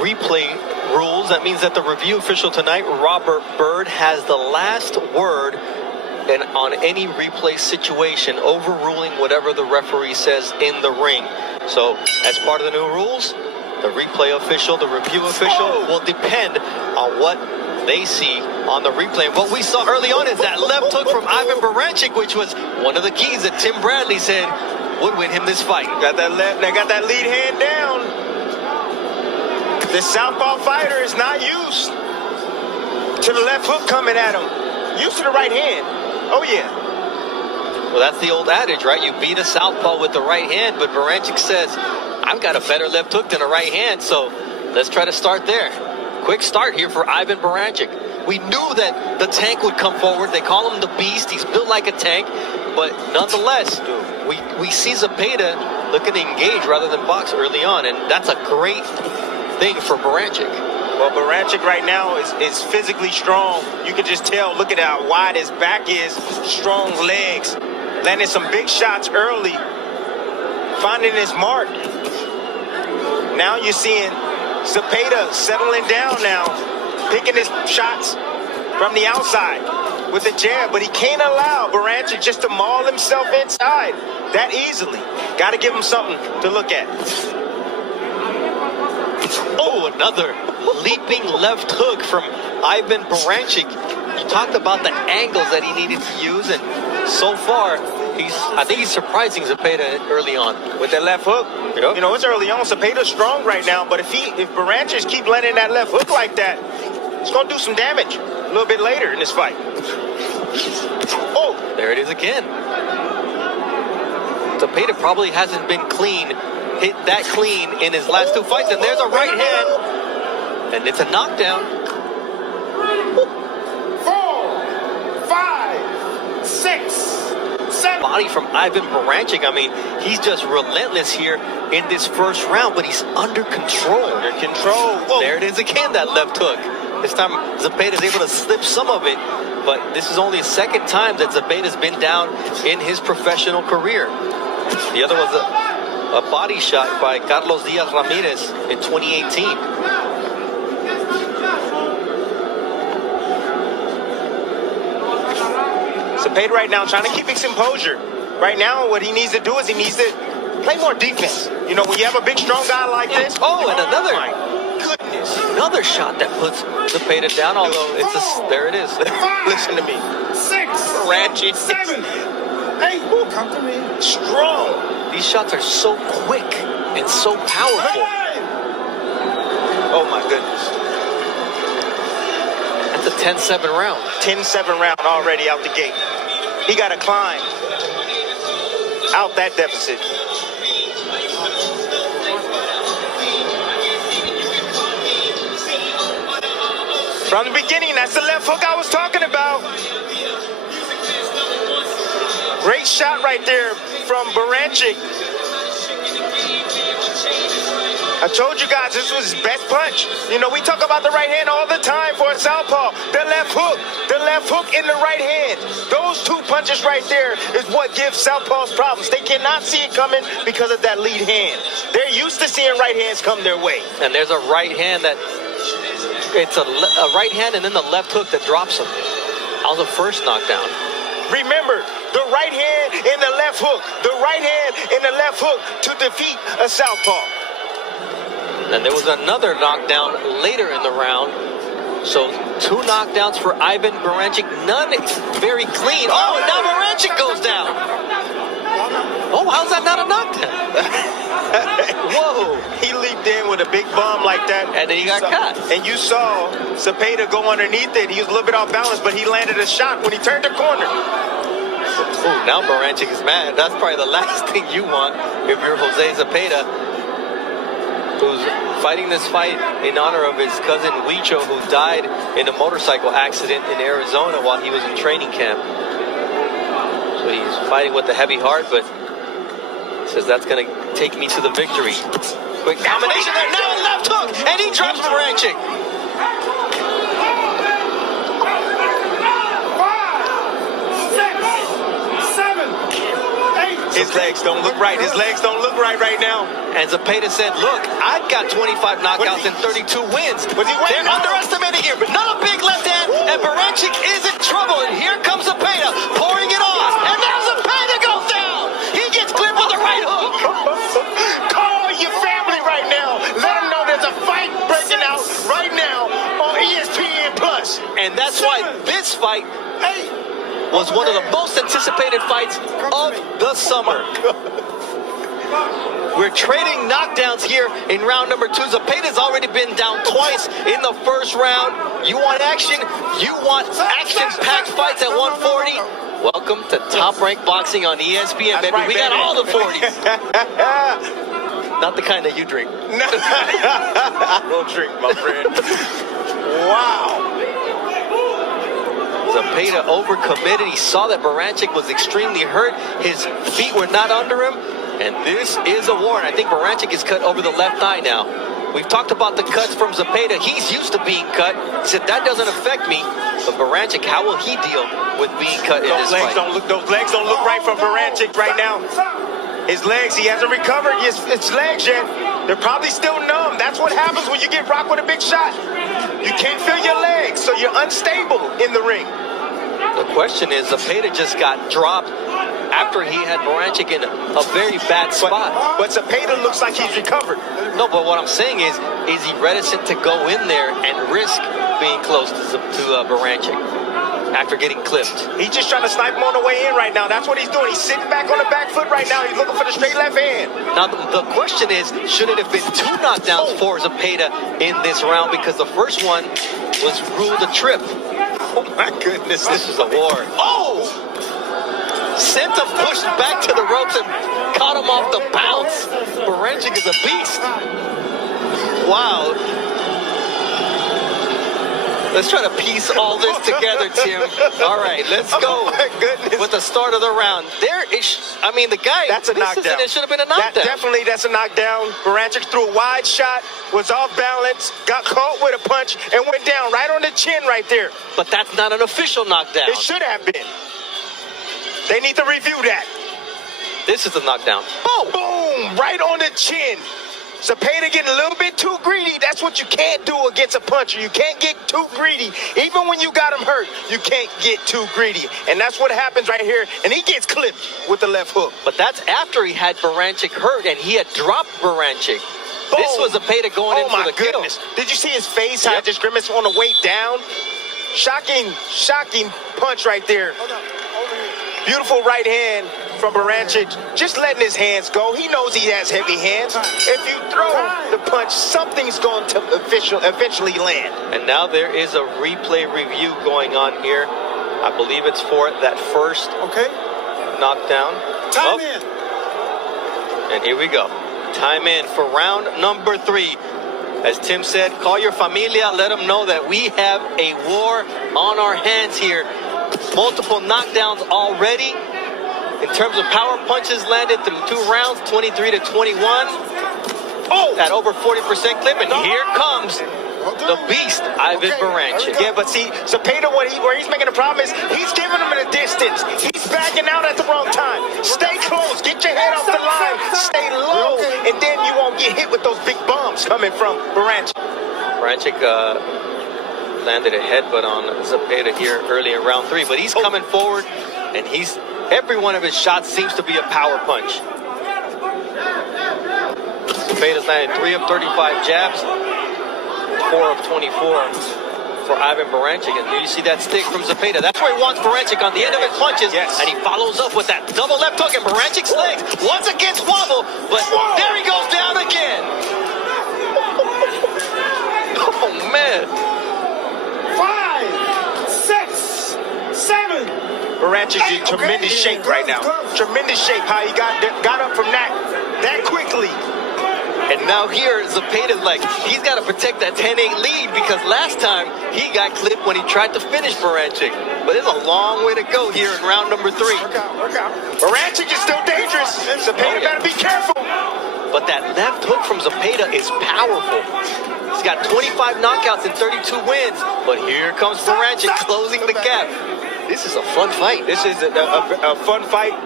replay rules. That means that the review official tonight, Robert Bird, has the last word and on any replay situation, overruling whatever the referee says in the ring. So, as part of the new rules, the replay official, the review official will depend on what they see on the replay. And what we saw early on is that left hook from Ivan Baranchik, which was one of the keys that Tim Bradley said would win him this fight. Got that lead hand down. The southpaw fighter is not used to the left hook coming at him. Used to the right hand. Oh yeah. Well, that's the old adage, right? You beat a southpaw with the right hand, but Baranchik says, I've got a better left hook than a right hand, so let's try to start there. Quick start here for Ivan Baranchik. We knew that the tank would come forward. They call him the beast. He's built like a tank, but nonetheless, we see Zepeda looking to engage rather than box early on, and that's a great thing for Baranchik. Well, Baranchik right now is physically strong. You can just tell, look at how wide his back is, strong legs, landing some big shots early, finding his mark. Now you're seeing Sepeda settling down now, picking his shots from the outside with a jab, but he can't allow Baranchik just to maul himself inside that easily. Got to give him something to look at. Oh, another leaping left hook from Ivan Baranchik. You talked about the angles that he needed to use, and so far, I think he's surprising Zepeda early on. With that left hook, yep. You know, it's early on. Zepeda's strong right now, but if Baranchik keep landing that left hook like that, it's going to do some damage a little bit later in this fight. Oh! There it is again. Zepeda probably hasn't been hit that clean in his last two fights, and there's a right hand, and it's a knockdown. 4, 5, 6, 7. Body from Ivan Baranchik. I mean, he's just relentless here in this first round, but he's under control. Under control. Whoa. There it is again, that left hook. This time, Zepeda is able to slip some of it, but this is only the second time that Zepeda's been down in his professional career. The other was a body shot by Carlos Diaz Ramirez in 2018. Sepeda right now trying to keep his composure. Right now, what he needs to do is he needs to play more defense. You know, when you have a big, strong guy like this. Oh, and another. My goodness. Another shot that puts Zepeda down, although there it is. Listen to me. 6, Ratchet. 7, 8. Come to me. Strong. These shots are so quick and so powerful. Oh, my goodness. That's a 10-7 round. 10-7 round already out the gate. He got to climb out that deficit. From the beginning, that's the left hook I was talking about. Great shot right there from Baranchik. I told you guys this was his best punch. You know, we talk about the right hand all the time for a southpaw. The left hook in the right hand. Those two punches right there is what gives southpaws problems. They cannot see it coming because of that lead hand. They're used to seeing right hands come their way. And there's a right hand that, it's a right hand and then the left hook that drops him. That was the first knockdown. Remember, the right hand and the left hook. The right hand and the left hook to defeat a southpaw. And there was another knockdown later in the round. So 2 knockdowns for Ivan Baranchik, none very clean. Oh, and now Baranchik goes down. Oh, how's that not a knockdown? Whoa. He leaped in with a big bomb like that. And then he got caught. And you saw Sepeda go underneath it. He was a little bit off balance, but he landed a shot when he turned the corner. Oh, now Baranchik is mad. That's probably the last thing you want if you're Jose Zepeda, who's fighting this fight in honor of his cousin Huicho, who died in a motorcycle accident in Arizona while he was in training camp. So he's fighting with a heavy heart, but he says that's going to take me to the victory. Quick combination there, now left hook, and he drops Baranchik. 5, 6, 7, 8. His legs don't look right. His legs don't look right now. And Zepeda said, look, I've got 25 knockouts and 32 wins. They're underestimating here, but not a big left hand. And Baranchik is in trouble. And here comes Zepeda pouring it on. And now Zepeda goes down. He gets clipped with a right hook. Call your family right now. Let them know there's a fight breaking out right now on ESPN+. And that's why this fight was one of the most anticipated fights of the summer. We're trading knockdowns here in round number 2. Zepeda's already been down twice in the first round. You want action? You want action-packed fights at 140? Welcome to Top Rank Boxing on ESPN, baby. Right, we got all the 40s. Not the kind that you drink. I don't drink, my friend. Wow. Zepeda overcommitted. He saw that Baranchik was extremely hurt. His feet were not under him. And this is a war. And I think Baranchik is cut over the left eye now. We've talked about the cuts from Zepeda. He's used to being cut. He said, that doesn't affect me. But Baranchik, how will he deal with being cut in this fight? Those legs don't look right from Baranchik right now. His legs, he hasn't recovered his legs yet. They're probably still numb. That's what happens when you get rocked with a big shot. You can't feel your legs, so you're unstable in the ring. The question is, Zepeda just got dropped after he had Baranchik in a very bad spot. But Zepeda looks like he's recovered. No, but what I'm saying is he reticent to go in there and risk being close to Baranchik after getting clipped? He's just trying to snipe him on the way in right now. That's what he's doing. He's sitting back on the back foot right now. He's looking for the straight left hand. Now, the question is, should it have been 2 knockdowns for Zepeda in this round? Because the first one was ruled a trip. Oh, my goodness. This is a war. Oh! Sent him pushed back to the ropes and caught him off the bounce. Baranchik is a beast. Wow. Let's try to piece all this together, Tim. All right, let's go. Oh my goodness. With the start of the round. There is, I mean, the guy, that's a knockdown. It should have been a knockdown. That's a knockdown. Baranchik threw a wide shot, was off balance, got caught with a punch, and went down right on the chin right there. But that's not an official knockdown. It should have been. They need to review that. This is the knockdown. Boom! Boom! Right on the chin. Zepeda getting a little bit too greedy. That's what you can't do against a puncher. You can't get too greedy. Even when you got him hurt, you can't get too greedy. And that's what happens right here. And he gets clipped with the left hook. But that's after he had Baranchik hurt and he had dropped Baranchik. Boom. This was Zepeda going in for the goodness. kill. Did you see his face? How it just grimaced on the way down? Shocking punch right there. Beautiful right hand from Baranchik, just letting his hands go. He knows he has heavy hands. If you throw the punch, something's going to eventually land. And now there is a replay review going on here. I believe it's for that first knockdown. Time in. And here we go. Time in for round number 3. As Tim said, call your familia. Let them know that we have a war on our hands here. Multiple knockdowns already. In terms of power punches landed through 2 rounds, 23 to 21. Oh, at over 40% clip. And here comes the beast, Ivan Baranchik. Yeah, but see, Sepeda, where he's making a problem is he's giving him a distance. He's backing out at the wrong time. Stay close. Get your head off the line. Stay low. And then you won't get hit with those big bombs coming from Baranchik. Baranchik landed a headbutt on Zepeda here early in round 3. But he's coming forward, and every one of his shots seems to be a power punch. Zepeda's landed 3 of 35 jabs, 4 of 24 for Ivan Baranchik. And you see that stick from Zepeda. That's where he wants Baranchik on the end of his punches. Yes. And he follows up with that double left hook, and Baranchik's legs once again wobble, but there he goes down again. Oh, man. 5, 6, 7. Baranchik's in tremendous shape right now. Tremendous shape. How he got up from that quickly. And now here, Zepeda's like, he's got to protect that 10-8 lead because last time he got clipped when he tried to finish Baranchik. But there's a long way to go here in round number 3. Work out. Baranchik is still dangerous. Zepeda better be careful. But that left hook from Zepeda is powerful. He's got 25 knockouts and 32 wins. But here comes Baranchik closing the gap. This is a fun fight. This is a fun fight.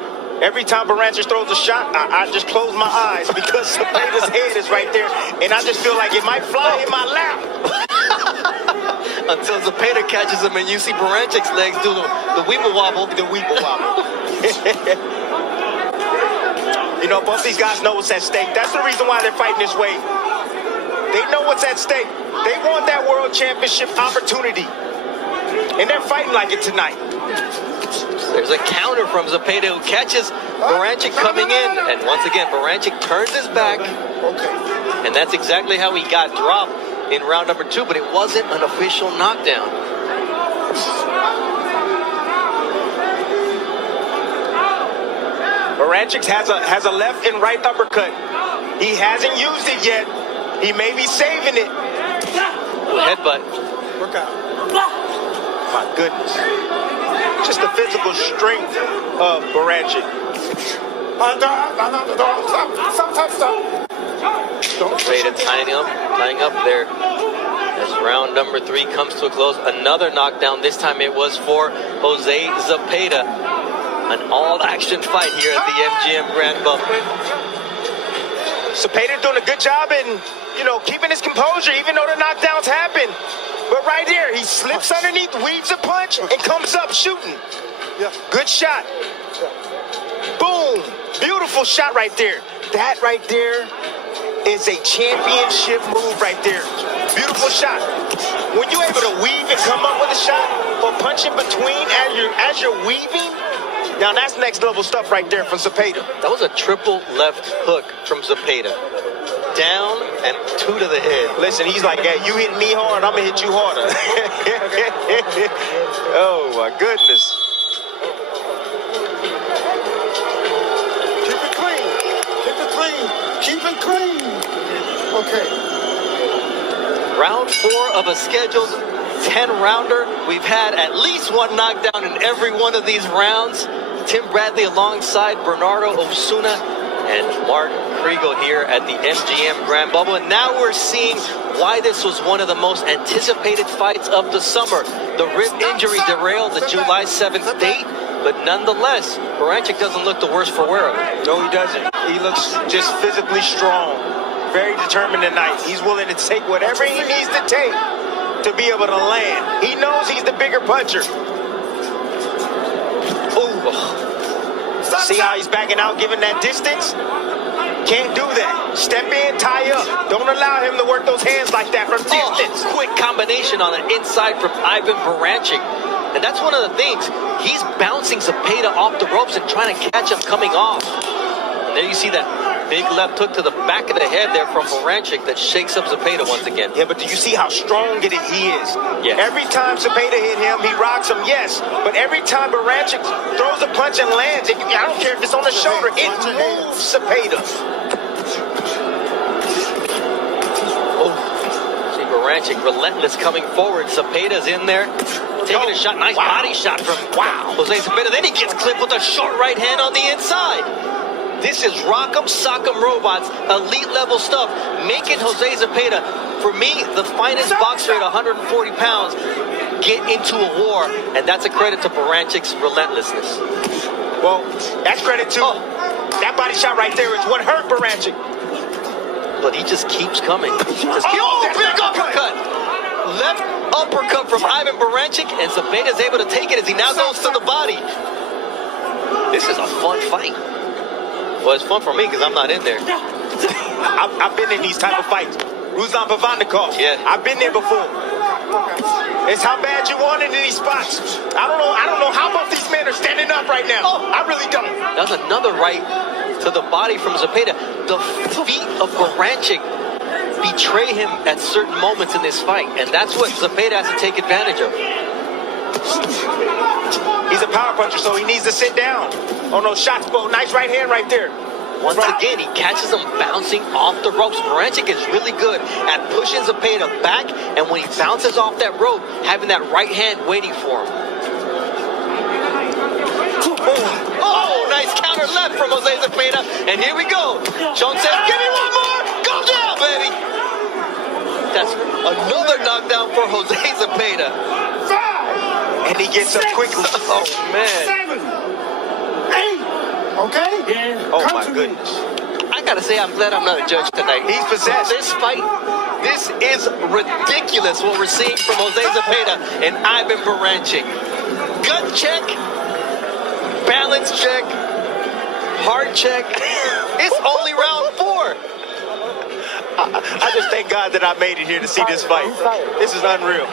Every time Baranchik throws a shot, I just close my eyes because Sepeda's head is right there, and I just feel like it might fly in my lap. Until Sepeda catches him and you see Baranchik's legs do the weeble wobble. The weeble wobble. You know, both these guys know what's at stake. That's the reason why they're fighting this way. They know what's at stake. They want that world championship opportunity, and they're fighting like it tonight. There's a counter from Sepeda who catches Baranchik coming in. And once again, Baranchik turns his back. And that's exactly how he got dropped in round number 2, but it wasn't an official knockdown. Baranchik has a left and right uppercut. He hasn't used it yet. He may be saving it. Headbutt. Work out. My goodness. Just the physical strength of Baranchik. Sepeda tying up there as round number 3 comes to a close. Another knockdown. This time it was for Jose Sepeda. An all-action fight here at the MGM Grand Bump. Sepeda doing a good job in, keeping his composure, even though the knockdowns happen. But right here, he slips underneath, weaves a punch, and comes up shooting. Yeah. Good shot. Boom. Beautiful shot right there. That right there is a championship move right there. Beautiful shot. When you're able to weave and come up with a shot or punch in between as you're weaving, now that's next level stuff right there from Sepeda. That was a triple left hook from Sepeda. Down and 2 to the head. Listen, he's like, hey, you hit me hard, I'm gonna hit you harder. Oh my goodness. Keep it clean. Keep it clean. Keep it clean. Okay. Round 4 of a scheduled 10-rounder. We've had at least one knockdown in every one of these rounds. Tim Bradley alongside Bernardo Osuna and Mark Kriegel here at the MGM Grand Bubble. And now we're seeing why this was one of the most anticipated fights of the summer. The rib injury derailed the July 7th date, but nonetheless, Baranchik doesn't look the worst for wear of it. No, he doesn't. He looks just physically strong. Very determined tonight. He's willing to take whatever he needs to take to be able to land. He knows he's the bigger puncher. Ooh. See how he's backing out, giving that distance? Can't do that. Step in, tie up. Don't allow him to work those hands like that from distance. Quick combination on an inside from Ivan Baranchik. And that's one of the things. He's bouncing Sepeda off the ropes and trying to catch him coming off. And there you see that big left hook to the back of the head there from Baranchik that shakes up Sepeda once again. Yeah, but do you see how strong he is? Yeah. Every time Sepeda hit him, he rocks him, yes. But every time Baranchik throws a punch and lands, I don't care if it's on the shoulder, it moves Sepeda. Oh, see Baranchik relentless coming forward. Sepeda's in there, taking a shot. Nice body shot from Jose Sepeda. Then he gets clipped with a short right hand on the inside. This is Rock'em Sock'em Robots, elite level stuff, making Jose Sepeda, for me, the finest boxer at 140 pounds, get into a war, and that's a credit to Baranchik's relentlessness. Well, that's credit to that body shot right there is what hurt Baranchik. But he just keeps coming. Big uppercut! Left uppercut from Ivan Baranchik, and Sepeda's able to take it as he now goes to the body. This is a fun fight. Well, it's fun for me because I'm not in there. I've been in these type of fights. Ruslan Pavandikov. Yeah. I've been there before. It's how bad you want it in these spots. I don't know how both these men are standing up right now. I really don't. That's another right to the body from Sepeda. The feet of Baranchik betray him at certain moments in this fight, and that's what Sepeda has to take advantage of. He's a power puncher, so he needs to sit down on those shots. Well, nice right hand right there. Once again, he catches him bouncing off the ropes. Baranchik is really good at pushing Sepeda back, and when he bounces off that rope, having that right hand waiting for him. Oh, nice counter left from Jose Sepeda, and here we go. Sean says, give me one more. Go down, baby. That's another knockdown for Jose Sepeda. And he gets up quickly. Oh, man. 7, 8, Okay? Yeah. Oh Come my to me. goodness. I gotta say, I'm glad I'm not a judge tonight. He's possessed. This fight, this is ridiculous what we're seeing from Jose Zepeda and Ivan Baranchik. Gut check, balance check, heart check. It's only round 4. I just thank God that I made it here to see this fight. This is unreal.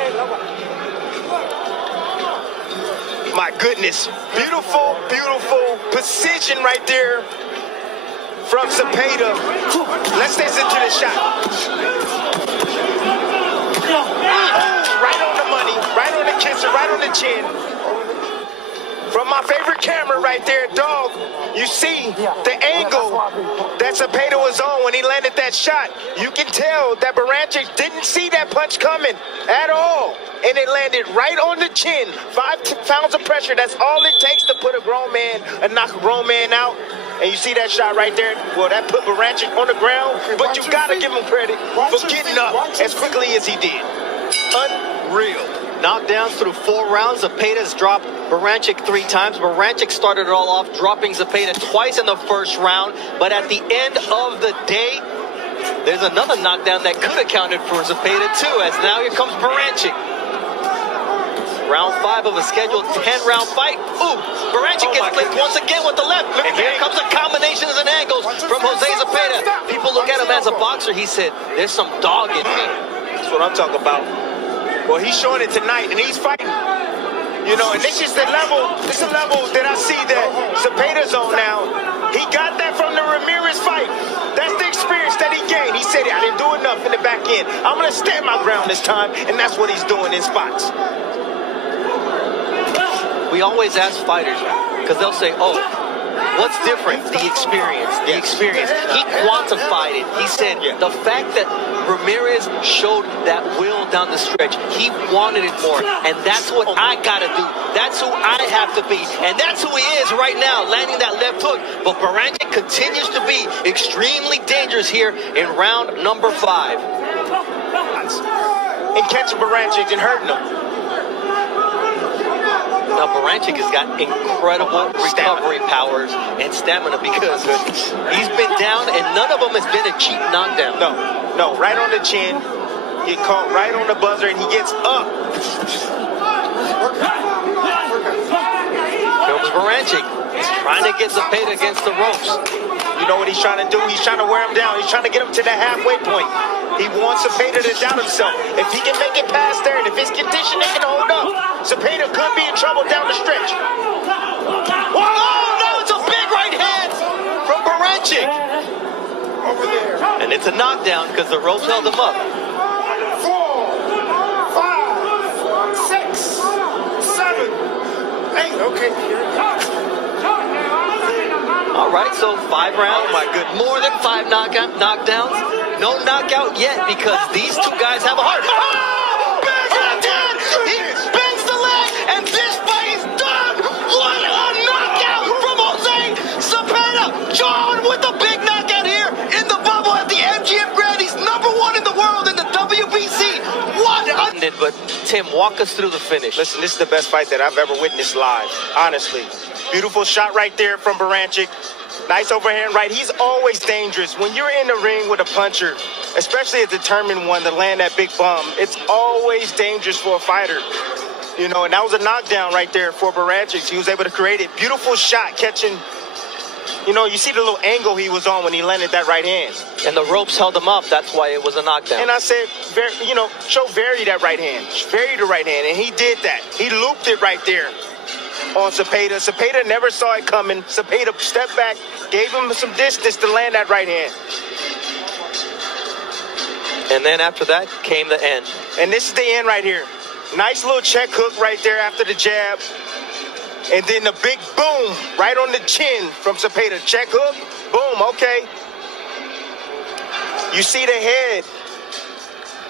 My goodness. Beautiful, beautiful precision right there from Sepeda. Let's listen to the shot. Right on the money, right on the kisser, right on the chin. From my favorite camera right there, dog, you see the angle that Sepeda was on when he landed that shot. You can tell that Baranchik didn't see that punch coming at all. And it landed right on the chin. 5 pounds of pressure, that's all it takes to put a grown man and knock a grown man out. And you see that shot right there? Well, that put Baranchik on the ground, but you gotta give him credit for getting up as quickly as he did. Unreal. Knockdowns through 4 rounds. Zepeda's dropped Baranchik 3 times. Baranchik started it all off, dropping Zepeda twice in the first round. But at the end of the day, there's another knockdown that could have counted for Zepeda too, as now here comes Baranchik. Round 5 of a scheduled 10-round fight. Ooh, Baranchik gets clipped once again with the left. And here comes the combinations and angles from Jose Zepeda. People look at him as a boxer. He said, there's some dog in me. That's what I'm talking about. Well, he's showing it tonight, and he's fighting. You know, and this is the level, this is the level that I see that Zepeda's on now. He got that from the Ramirez fight. That's the experience that he gained. He said, I didn't do enough in the back end. I'm going to stand my ground this time, and that's what he's doing in spots. We always ask fighters, because they'll say, oh, what's different? The experience, the experience. He quantified it. He said the fact that Ramirez showed that will down the stretch, he wanted it more. And that's what I got to do. That's who I have to be. And that's who he is right now, landing that left hook. But Baranchik continues to be extremely dangerous here in round number 5. And catching Baranchik and hurting him. Now, Baranchik has got incredible recovery powers and stamina because he's been down, and none of them has been a cheap knockdown. No, right on the chin. Get caught right on the buzzer, and he gets up. Comes Baranchik. He's trying to get Zepeda against the ropes. You know what he's trying to do? He's trying to wear him down. He's trying to get him to the halfway point. He wants Sepeda to doubt himself. If he can make it past there, and if his conditioning can hold up, Sepeda could be in trouble down the stretch. Whoa, no, it's a big right hand from Baranchik. Over there. And it's a knockdown because the ropes held him up. 4, 5, 6, 7, 8. Okay. All right, so 5 rounds. Oh, my goodness. More than 5 knockdowns. No knockout yet because these 2 guys have a heart. Oh, big left hand! He bends the leg, and this fight is done. What a knockout from Jose Zepeda. John with a big knockout here in the bubble at the MGM Grand. He's number 1 in the world in the WBC. What a... But Tim, walk us through the finish. Listen, this is the best fight that I've ever witnessed live, honestly. Beautiful shot right there from Baranchik. Nice overhand right. He's always dangerous. When you're in the ring with a puncher, especially a determined one to land that big bomb, it's always dangerous for a fighter. You know, and that was a knockdown right there for Baranchik. He was able to create it. Beautiful shot catching. You know, you see the little angle he was on when he landed that right hand. And the ropes held him up. That's why it was a knockdown. And I said, show Vary that right hand. Vary the right hand. And he did that. He looped it right there on Sepeda. Sepeda never saw it coming. Sepeda stepped back, gave him some distance to land that right hand. And then after that came the end. And this is the end right here. Nice little check hook right there after the jab. And then the big boom right on the chin from Sepeda. Check hook, boom, okay. You see the head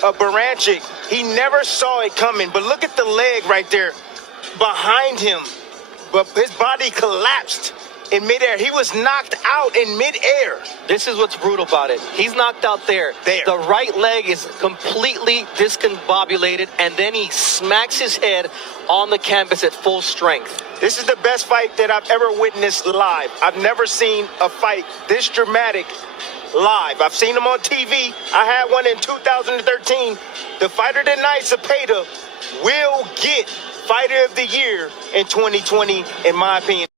of Baranchik. He never saw it coming, but look at the leg right there behind him. But his body collapsed in midair. He was knocked out in midair. This is what's brutal about it. He's knocked out there. The right leg is completely discombobulated, and then he smacks his head on the canvas at full strength. This is the best fight that I've ever witnessed live. I've never seen a fight this dramatic live. I've seen them on TV. I had one in 2013. The fighter tonight, Sepeda, will get Fighter of the Year in 2020, in my opinion.